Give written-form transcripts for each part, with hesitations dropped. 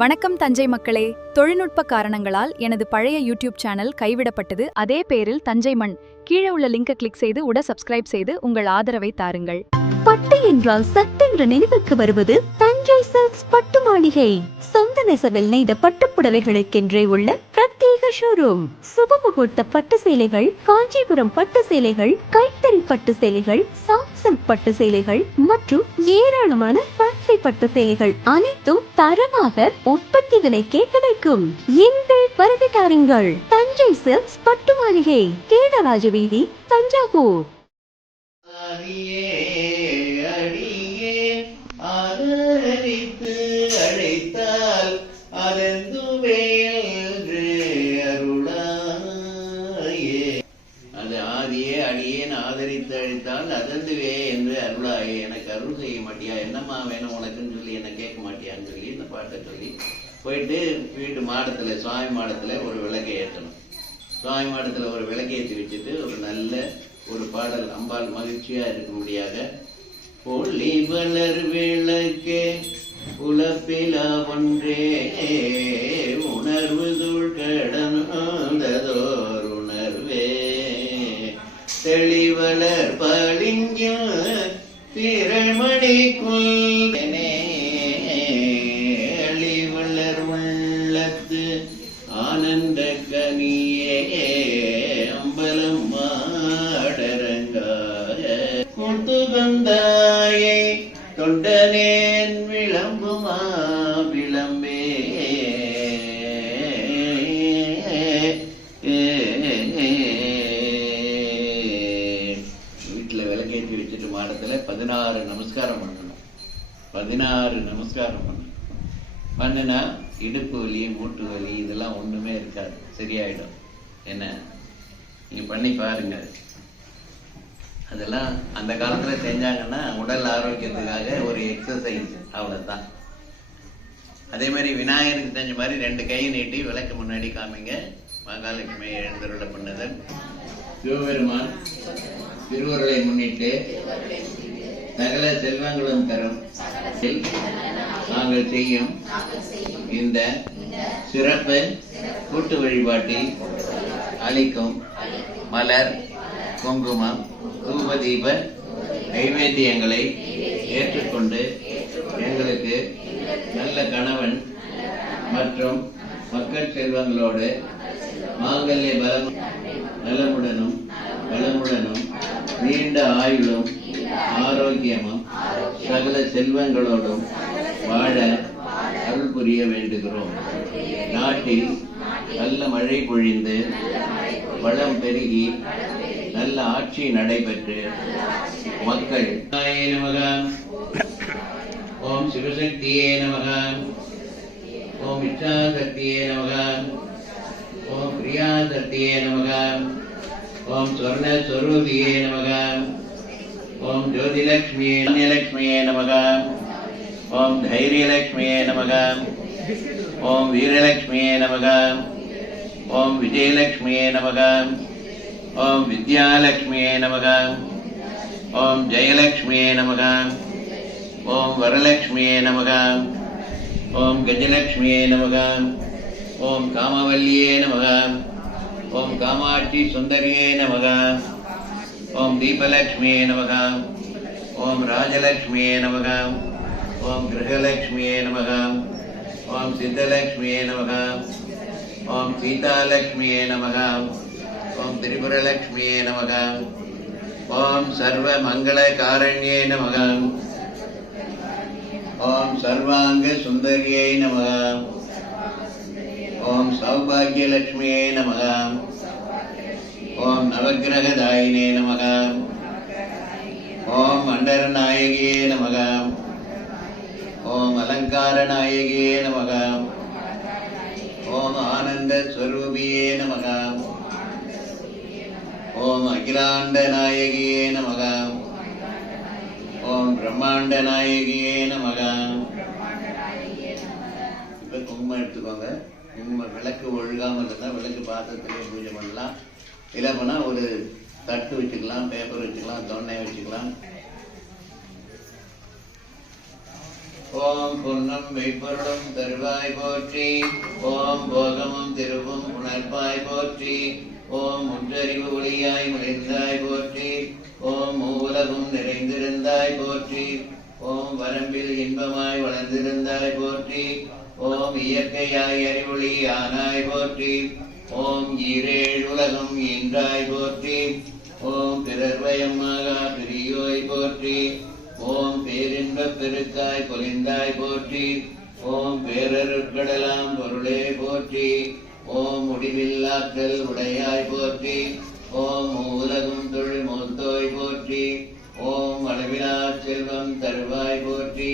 வணக்கம் தஞ்சை மக்களே. தொழில்நுட்ப காரணங்களால் எனது பழைய யூடியூப் சேனல் கைவிடப்பட்டது. அதே பேரில் தஞ்சை மண். கீழே உள்ள லிங்கை கிளிக் செய்து சப்ஸ்கிரைப் செய்து உங்கள் ஆதரவை தாருங்கள். பட்டு என்றால் சட்டென்று நினைவுக்கு வருவது தஞ்சை சில்க்ஸ் பட்டு மாளிகை. சொந்த நெசவில் நெய்த பட்டுப்புடவைகளுக்கென்றே உள்ள பிரத்யேக ஷோரூம். சுபமுகூர்த்த பட்டு சேலைகள், காஞ்சிபுரம் பட்டு சேலைகள், கைத்தறி பட்டு சேலைகள், சாஃப்ட் சில்க் பட்டு சேலைகள் மற்றும் ஏராளமான பட்டு பட்டு சேலைகள் அனைத்தும் தரமாக உற்பத்தி விலைக்கே கிடைக்கும். எங்கள் வருகை தாருங்கள். தஞ்சை சில்க்ஸ் பட்டு மாளிகை, கேடராஜ வீதி, தஞ்சாவூர். அழைத்தால் அதெந்துவே அருளாயே. அது ஆதியே அடியேன் ஆதரித்து அழைத்தால் அதெந்துவே என்று அருளாயே. எனக்கு அருள் செய்ய மாட்டியா, என்னம்மா வேணும் உனக்குன்னு சொல்லி என்ன கேட்க மாட்டியான்னு சொல்லி இந்த பாட்டை சொல்லி போயிட்டு வீட்டு மாடத்தில், சுவாமி மாடத்தில் ஒரு விளக்கை ஏற்றணும். சுவாமி மாடத்தில் ஒரு விளக்கை ஏற்றி வச்சுட்டு ஒரு நல்ல ஒரு பாடல், அம்பாள் மகிழ்ச்சியாக இருக்கும்படியாக, ஒளி வளர் விளக்கே உலப்பிலா ஒன்றே உணர்வு தூள் கடந்ததோர் உணர்வே தெளிவளர் பளிங்கில் திரள்மணிக்குள் அழிவளர் உள்ளத்து ஆனந்த கனியே அம்பலம் மாடரங்காய முத்துகந்தாயை தொண்டனேன் விளம்புமா விளம்பே. வீட்டில் விளக்கேற்றி வச்சுட்டு மாடத்தில் 16 நமஸ்காரம் பண்ணணும். 16 நமஸ்காரம் பண்ணணும். பண்ணுனா இடுப்பு வலி, மூட்டு வலி இதெல்லாம் ஒன்றுமே இருக்காது, சரியாயிடும். என்ன நீங்கள் பண்ணி பாருங்க. அதெல்லாம் அந்த காலத்தில் செஞ்சாங்கன்னா உடல் ஆரோக்கியத்துக்காக ஒரு எக்ஸசைஸ், அவ்வளோதான். அதே மாதிரி விநாயகருக்கு செஞ்ச மாதிரி 2 கையை நீட்டி விளக்கு முன்னாடி காமிங்க. மகாலட்சுமி எழுந்தருள பண்ணுதல். சிவபெருமான் திருவருளை முன்னிட்டு சகல செல்வங்களும் தரும் நாங்கள் செய்யும் இந்த சிறப்பு கூட்டு வழிபாட்டில் அளிக்கும் மலர், குங்குமம், தூபதீப நைவேத்தியங்களை ஏற்றுக்கொண்டு எங்களுக்கு நல்ல கணவன் மற்றும் மக்கள் செல்வங்களோடு மாங்கல்ய பலம் நலமுடனும் வளமுடனும் நீண்ட ஆயுளும் ஆரோக்கியமும் சகல செல்வங்களோடும் வாழ அருள் புரிய வேண்டுகிறோம். நாட்டில் நல்ல மழை பொழிந்து வளம் பெருகி நல்ல ஆட்சி நடைபெற்று மக்கள் நமக, ஓம் சிவசக்தியே நமக, ஓம் இச்சாசக்தியே நமக, ஓம் பிரியாசக்தியே நமக, ஓம் ஸ்வர்ணஸ்வரூபியே நமக, ஓம் ஜோதிலக்ஷ்மியே லக்ஷ்மியே நமக, ஓம் தைரியலக்ஷ்மியே நமக, ஓம் வீரலக்ஷ்மியே நமக, ஓம் விஜயலக்ஷ்மியே நமக, ஓம் வித்யாலக்ஷ்மியே நமக, ஓம் ஜெயலக்ஷ்மியே நமக, ஓம் வரலக்ஷ்மியே நமக, ஓம் கஜலக்ஷ்மியே நமக, ஓம் காமவல்லியே நமக, ஓம் காமாட்சி சுந்தரியே நமக, ஓம் தீபலக்ஷ்மியே நமக, ஓம் ராஜலக்ஷ்மியே நமக, ஓம் கிரகலக்ஷ்மியே நமக, ஓம் சித்தலக்ஷ்மியே நமக, ஓம் சீதாலக்ஷ்மியே நமக, ஓம் திரிபுரலக்ஷ்மியே நமக, ஓம் சர்வ மங்கள காரண்யே நமக, ஓம் சர்வாங்க சுந்தரியை நமக, ஓம் சௌபாகியலக்ஷ்மியே நமக, ஓம் நவக்கிரகதாயினே நமக, ஓம் மண்டரநாயகியே நமக, ஓம் அலங்கார நாயகியே நமக, ஓம் ஆனந்த ஸ்வரூபியே நமக, ஓம் அகிலாண்ட நாயகியே நமக, ஓம் பிரம்மாண்ட நாயகியே நமக. இப்ப குங்குமம் எடுத்துக்கோங்க. குங்குமம் விளக்கு ஒழுகாமல் இருந்தால் விளக்கு பாத்திரத்திலே பூஜை பண்ணலாம். இல்லை போனால் ஒரு தட்டு வச்சுக்கலாம், பேப்பர் வச்சுக்கலாம், தொன்னை வச்சுக்கலாம். ஓம் பொன்னம் மெய்ப்பொருளும் தருவாய் போற்றி. ஓம் போகமும் திருவும் உணர்ப்பாய் போற்றி. ஓம் முற்றறிவு ஒளியாய் முளைந்தாய் போற்றி. ஓம் மூலகும் நிறைந்திருந்தாய் போற்றி. ஓம் வரம்பில் இன்பமாய் வளர்ந்திருந்தாய் போற்றி. ஓம் இயற்கையாய் அறிவொளி ஆனாய் போற்றி. ஓம் ஈரேழ் உலகம் ஈன்றாய் போற்றி. ஓம் பிறர்வயமாகா பிரியோய் போற்றி. ஓம் பேரின்பப் பெருக்காய் பொலிந்தாய் போற்றி. ஓம் பேரருட்கடலாம் பொருளே போற்றி. ஓம் முடிவில்லாற்றல் உடையாய் போற்றி. ஓம் உலகும் தொழில் மூத்தோய் போற்றி. ஓம் அளவிலா செல்வம் தருவாய் போற்றி.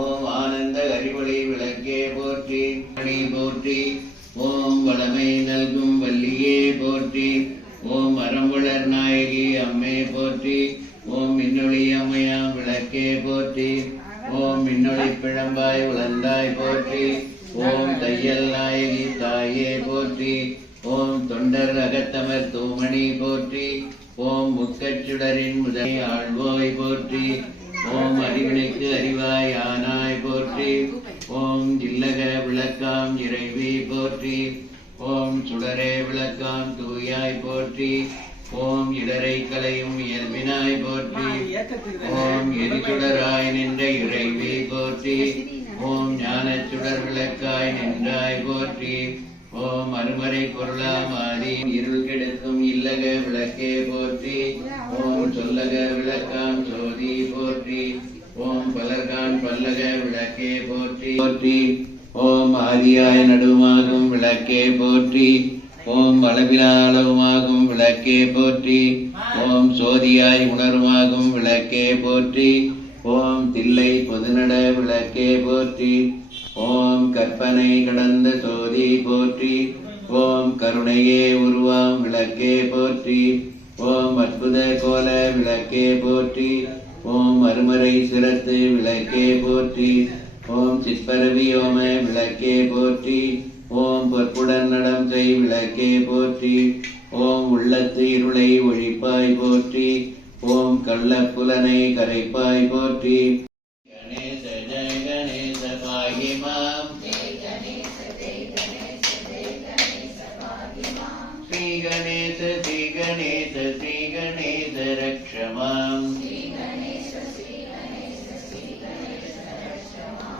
ஓம் ஆனந்த அறிவொளி விளக்கே போற்றி. மணி போற்றி. ஓம் வளமை நல்கும் வள்ளியே போற்றி. ஓம் அறம்புலர் நாயகி அம்மே போற்றி. ஓம் மின்னொளி அம்மையாம் விளக்கே போற்றி. ஓம் மின்னொளி பிழம்பாய் உழந்தாய் போற்றி. ஓம் தையல் நாயகி தாயே போற்றி. ஓம் தொண்டர் அகத்தமர் தூமணி போற்றி. ஓம் முக்கச்சுடரின் முதலை ஆழ்வோய் போற்றி. ஓம் அறிவினைக்கு அறிவாய் ஆனாய் போற்றி. ஓம் இல்லக விளக்காம் இறைவி போற்றி. ஓம் சுடரே விளக்காம் தூயாய் போற்றி. ஓம் இடரை கலையும் இயல்பினாய் போற்றி. ஓம் எரிசுடராய் நின்ற இறைவி போற்றி. ஓம் ஞானச் சுடர் விளக்காய் நின்றாய் போற்றி. ஓம் அருமறை பொருளாம் ஆதி இருள் கெடுக்கும் இல்லக விளக்கே போற்றி. ஓம் சொல்லக விளக்காம் சோதி போற்றி. ஓம் பலர்கான் பல்லக விளக்கே போற்றி போற்றி. ஓம் ஆதியாய் நடுவுமாகும் விளக்கே போற்றி. ஓம் அளவிலா அளவுமாகும் விளக்கே போற்றி. ஓம் சோதியாய் உணர்வாகும் விளக்கே போற்றி. ஓம் தில்லை பொதுநட விளக்கே போற்றி. ஓம் கற்பனை கடந்த சோதி போற்றி. ஓம் கருணையே உருவாம் விளக்கே போற்றி. ஓம் அற்புத கோல விளக்கே போற்றி. ஓம் அருமறை சிரத்து விளக்கே போற்றி. ஓம் சிற்பரவி ஓம விளக்கே போற்றி. ஓம் பொற்புடன் நடம் செய் விளக்கே போற்றி. ஓம் உள்ளத்து இருளை ஒழிப்பாய் போற்றி. ஓம் கள்ளப்புலனை கரைப்பாய் போற்றி. கணேச ஜெய கணேச பாகி மாம். ஸ்ரீ கணேச ஸ்ரீ கணேச ஸ்ரீ கணேச ரக்ஷ மாம்.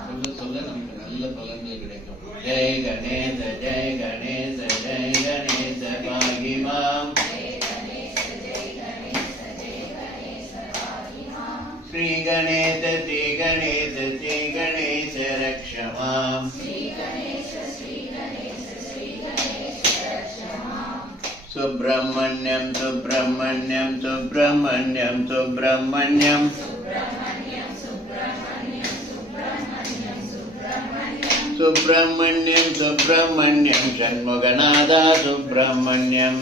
சொல்ல சொல்ல நமக்கு நல்ல பலன்கள் கிடைக்கும். ஜெய் கணேச ஜெய் கணேச ஜெய் கணேச பாகி மாம். ஸ்ரீ கணேச ஸ்ரீ கணேச ஸ்ரீ கணேச ரக்ஷ மாம். சுப்ரமண்யம் சுப்ரமண்யம் சுப்ரமண்யம் சுப்ரமண்யம் சுப்ரமண்யம் சுப்ரமண்யம் ஷண்முகநாதா சுப்ரமண்யம்.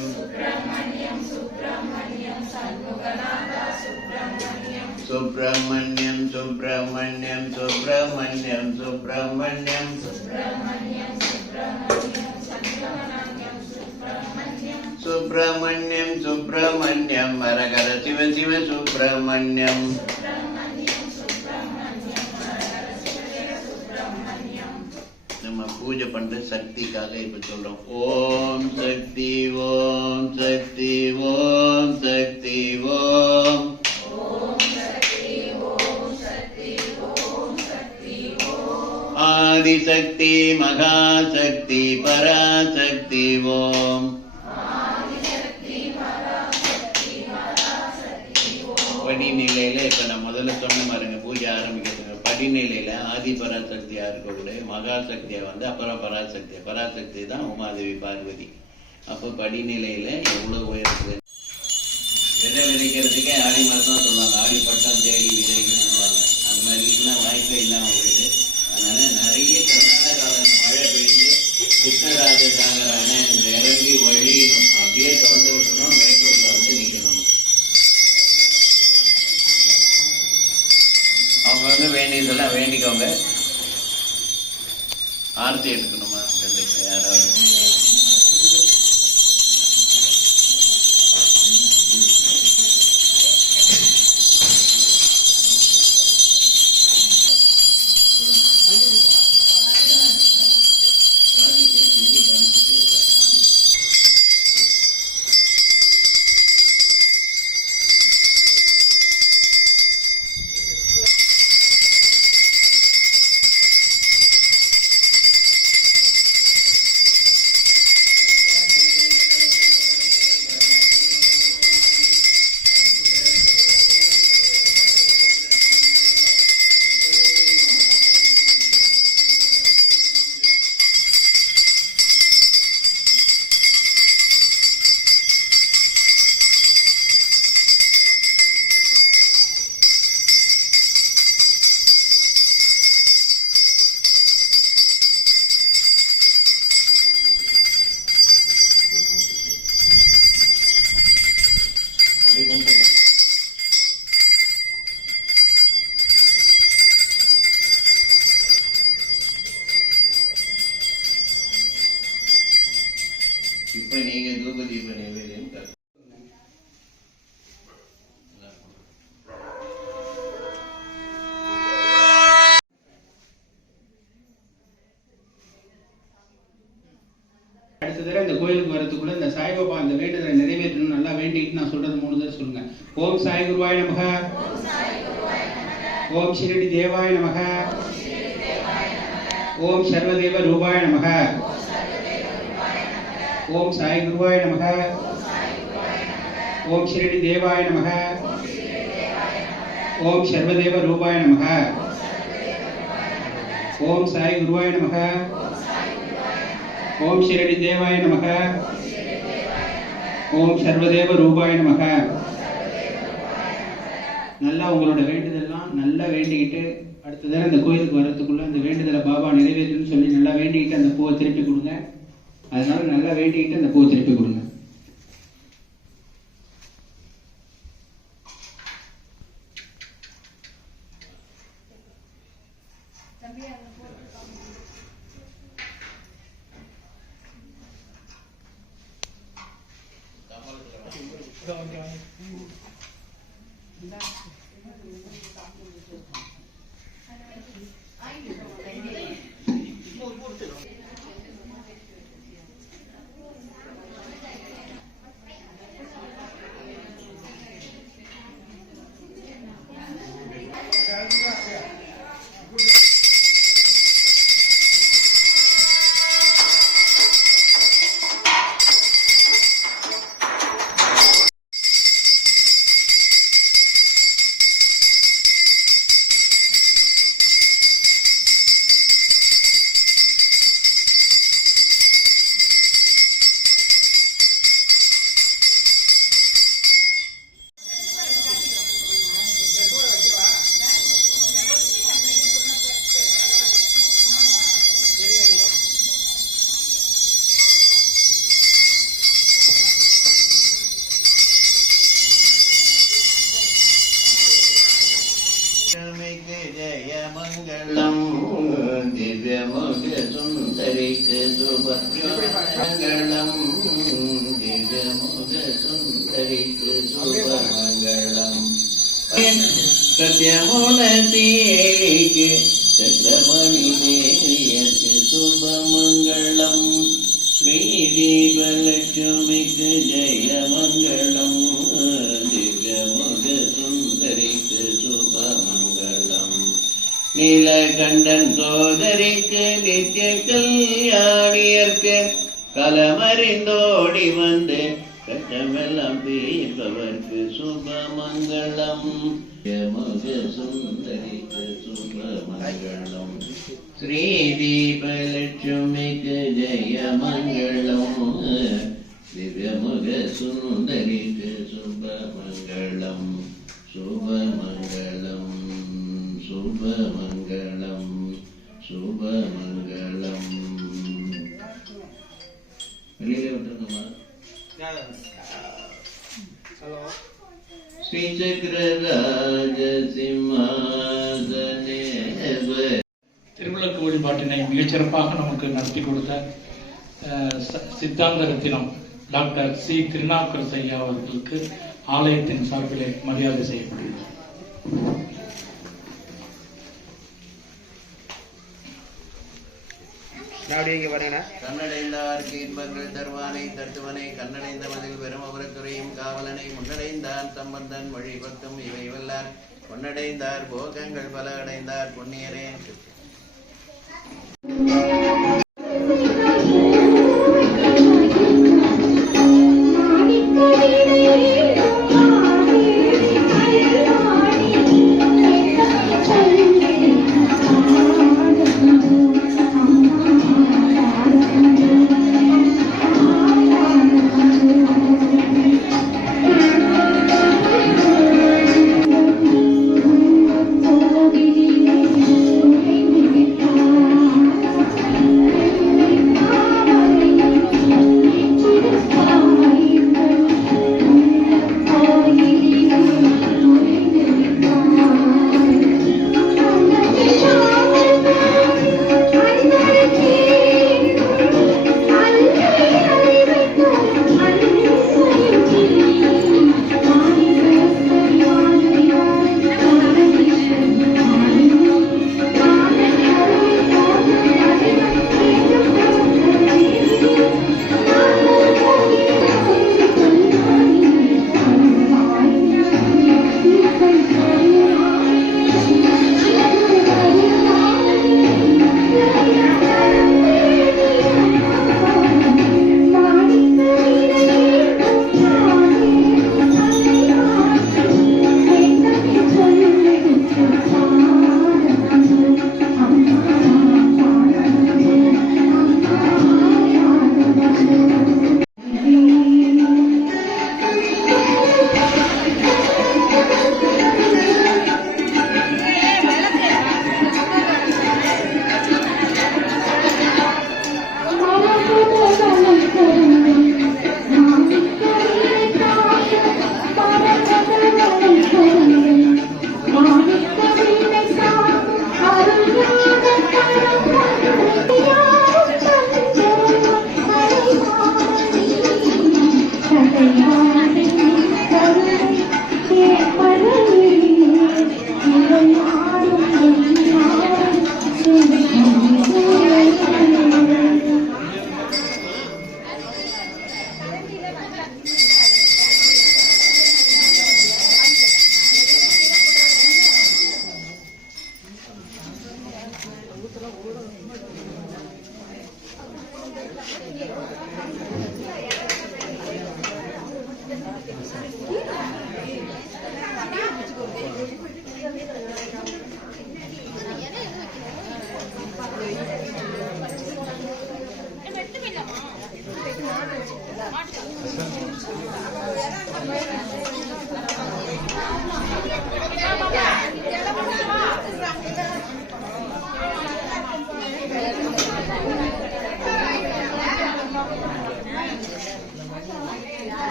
சுப்ரமண்யம் சுப்ரமண்யம் சுப்ரமண்யம் சுப்ரமண்யம் சுப்ரமண்யம் சுப்ரமண்யம் ஹரஹர சிவ சிவ சுப்ரமண்யம். நம்ம பூஜை பண்ற சக்திக்காக இப்ப சொல்றோம். ஓம் சக்தி ஓம் சக்தி ஓம் சக்தி ஓம். ஆதிசக்தி மகாசக்தி பராசக்தி ஓம். படிநிலையில இப்ப நான் முதல்ல சொன்ன பாருங்க, பூஜை ஆரம்பிக்கிறதுக்கு படிநிலையில ஆதி பராசக்தியா இருக்கக்கூடிய மகாசக்தியா வந்து அப்புறம் பராசக்தி தான் உமாதேவி பார்வதி. அப்ப படிநிலையில எவ்வளவு உயரத்துல விதை விதைக்கிறதுக்கே ஆடி மாதம் சொல்லுவாங்க. ஆடி பட்டம் தேடி விதைன்னு சொல்லுவாங்க. அந்த மாதிரி வீட்டுலாம் வாய்ப்பே இல்லாம போயிட்டு, அதனால நிறைய கர்நாடகாவில் மழை பெய்து கிருஷ்ணராஜ சாகர அணை இறங்கி வழியணும். அப்படியே திறந்து விட்டுணும், மேட்டூர்ல வந்து நிக்கணும். அவங்க வந்து வேண்டியதெல்லாம் வேண்டிக்கோங்க. ஆர்த்தி எடுக்கணுமா ரெண்டு யாராவது? இப்ப நீங்க தூப தீப நைவேத்தியம் அடுத்த தடவை இந்த கோயிலுக்கு வரதுக்குள்ள இந்த சாய்பாபா அந்த வேண்டுதலை நிறைவேற்றணும். நல்லா வேண்டிட்டு நான் சொல்றது 3 தடவை சொல்லுங்க. ஓம் சாய் குருவாய நமக, ஓம் ஷிரடி தேவாய நமக, ஓம் சர்வதேவ ரூபாய நமக, ஓம் சாய் குருவாய நமக, ஓம் ஷிரடி தேவாய நமக, ஓம் சர்வதேவ ரூபாய நமக, ஓம் சாய் குருவாய நமக, ஓம் ஷிரடி தேவாய நமக, ஓம் சர்வதேவ ரூபாய நமக. நல்லா உங்களோட வேண்டுதல்லாம் நல்லா வேண்டிக்கிட்டு அடுத்த தடவை அந்த கோயிலுக்கு வர்றதுக்குள்ள அந்த வேண்டுதலை பாபா நிறைவேற்றுன்னு சொல்லி நல்லா வேண்டிக்கிட்டு அந்த பூவை திருப்பி கொடுங்க. அதனால நல்லா வேண்டிக்கிட்டு அந்த பூவை திருப்பி கொடுங்க. ஜய மங்களம் திவ்யமுக சுந்தரிக்கு சுபமங்களம் திவ்யமுக சுந்தரிக்கு சுபமங்களம் சத்யமூலத்தேரிக்கு சக்கரமணி தேவியக்கு சுபமங்களம் ஸ்ரீதீபலட்சுமிக்கு ஜெயமங்களம் திவ்யமுக சுந்தரிக்கு சுபமங்களம் நீலகண்டன் சோதரிக்கு நித்திய கல்யாணியர்க்கு கலமறிந்தோடி வந்து கட்டமெல்லாம் தீர்ப்பவர்க்கு சுபமங்களம் திவ்யமுக சுந்தரிக்கு சுபமங்களம் ஸ்ரீதீபலட்சுமிக்கு ஜெயமங்களம் திவ்யமுக சுந்தரிக்கு சுபமங்களம் சுபமங்களம் சுபமங்களம் சுபமங்களம். வெளியில விட்டுருங்கம்மா. ஸ்ரீசக்கரராஜ சிம்மாசனே திருவிளக்கு வழிபாட்டினை மிகச்சிறப்பாக நமக்கு நடத்தி கொடுத்த சித்தாந்த ரத்தினம் டாக்டர் சி திருநாவுக்கரசு ஐயா அவர்களுக்கு ஆலயத்தின் சார்பிலே மரியாதை செய்யப்படுகிறது. கண்ணடைந்தார்க்கு இன்பங்கள் தருவானை தத்துவனை கண்ணடைந்த மதில் பெரும் அவரத்துறையும் காவலனை முன்னடைந்தான் சம்பந்தன் வழி பக்தும் இவை வல்லார் பொன்னடைந்தார் போகங்கள் பல அடைந்தார் புண்ணியரே.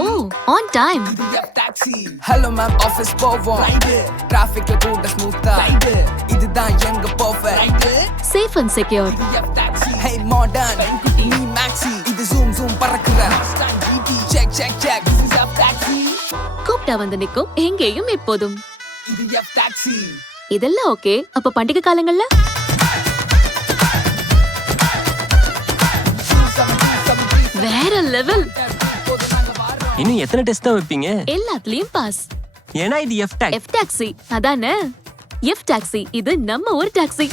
Oh on time. Hello ma'am office போவோம் டிராபிக்ல கூட ஸ்மூத்தா இதுதான் எங்க perfect safe and secure. Hey modern நீ மேக்ஸி இது ஜூம் ஜூம் பறக்குற check check check this is F taxi கூப்பிட்டா வந்து நிக்கும் எங்கேயும் எப்போதும். இது F taxi இதெல்லாம் ஓகே. அப்ப பண்டிகை காலங்கள்ல வேற லெவல். இன்னும் எத்தனை டெஸ்ட் தான் வைப்பீங்க? எல்லாத்துலயும் பாஸ். ஏன்னா இது எஃப் டாக்ஸி. எஃப் டாக்ஸி அதானே. எஃப் டாக்ஸி இது நம்ம ஒரு டாக்ஸி.